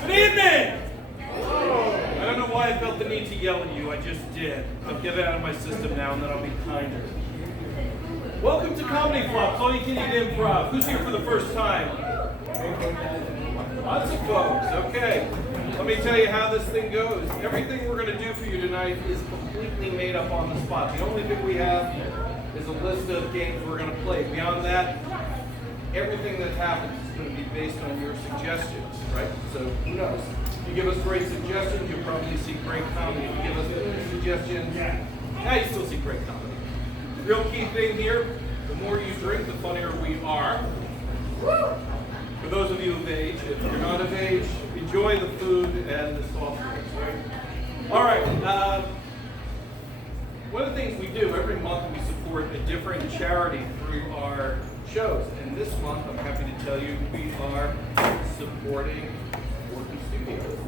Good evening! I don't know why I felt the need to yell at you, I just did. I'll get it out of my system now and then I'll be kinder. Welcome to ComedyFLOPs, all you can eat improv. Who's here for the first time? Lots of folks, okay. Let me tell you how this thing goes. Everything we're going to do for you tonight is completely made up on the spot. The only thing we have is a list of games we're going to play. Beyond that, everything that happens is going to be based on your suggestions, right? So who knows? If you give us great suggestions, you'll probably see great comedy. If you give us good suggestions, now you still see great comedy. The real key thing here, the more you drink, the funnier we are. For those of you of age, if you're not of age, enjoy the food and the soft drinks, right? All right. One of the things we do, every month we support a different charity through our shows. And this month, I'm happy to tell you, we are supporting Working Studios.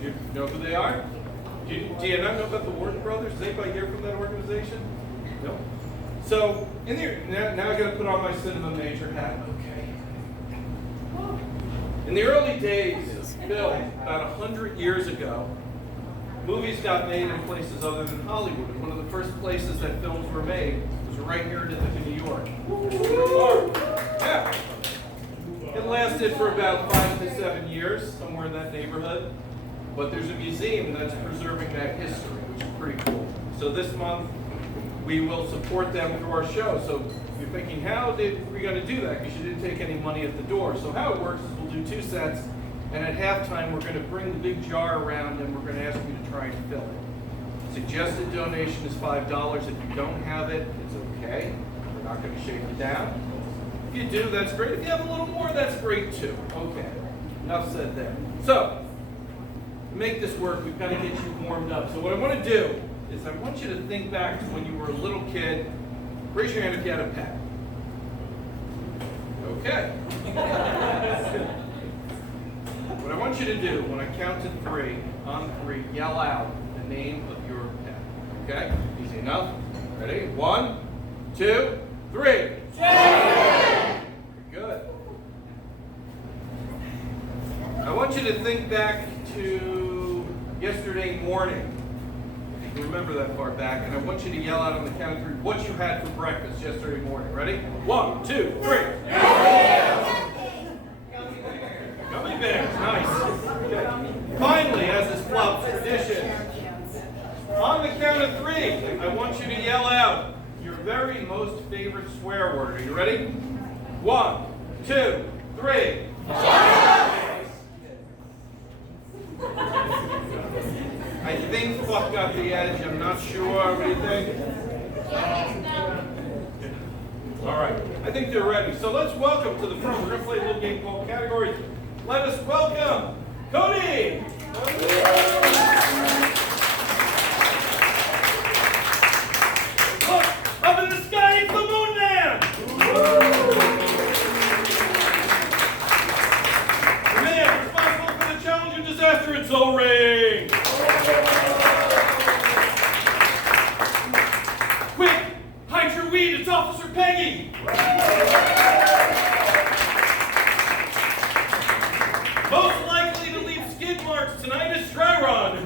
Do you know who they are? Do you not know about the Warden Brothers? Is anybody here from that organization? No? So, now I got to put on my cinema major hat. Okay. In the early days, Bill, about 100 years ago, movies got made in places other than Hollywood. And one of the first places that films were made was right here in Ithaca, New York. Yeah. It lasted for about 5 to 7 years, somewhere in that neighborhood. But there's a museum that's preserving that history, which is pretty cool. So this month, we will support them through our show. So you're thinking, how did we going to do that? Because you didn't take any money at the door. So how it works is we'll do 2 sets, and at halftime, we're going to bring the big jar around, and we're going to ask you to try and fill it. Suggested donation is $5. If you don't have it, it's okay. We're not going to shake you down. If you do, that's great. If you have a little more, that's great too. Okay, enough said there. So, to make this work, we've got to get you warmed up. So what I want to do is I want you to think back to when you were a little kid. Raise your hand if you had a pet. Okay. What I want you to do, when I count to 3, on 3, yell out the name of your pet. Okay? Easy enough? Ready? 1, 2, 3. Very good. I want you to think back to yesterday morning. If you remember that far back, and I want you to yell out on the count of 3 what you had for breakfast yesterday morning. Ready? 1, 2, 3. Gummy bears, nice. Okay. Finally, as is Flop's tradition, on the count of 3, I want you to yell out your very most favorite swear word. Are you ready? 1, 2, 3. I think fuck got the edge. I'm not sure. What do you think? All right. I think they're ready. So let's welcome to the front. We're going to play a little game called Categories. Let us welcome Cody. Look, up in the sky, it's the Moon Man. The man responsible for the challenge and disaster, it's O-Ring. Quick, hide your weed, it's Officer Peggy. Most likely to leave skid marks tonight is Tryrun.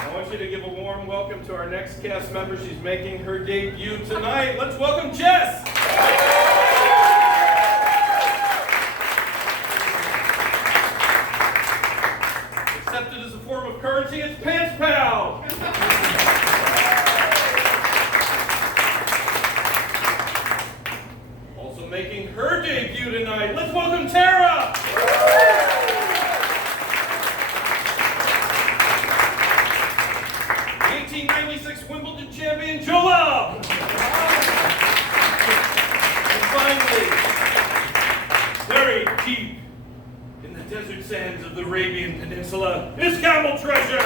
I want you to give a warm welcome to our next cast member. She's making her debut tonight. Let's welcome Jess. Accepted as a form of currency, it's Pants Pal. Also making her debut tonight, let's welcome Tara. The 1896 Wimbledon champion, Lobb. And finally, very deep in the desert sands of the Arabian Peninsula is Camel Treasure!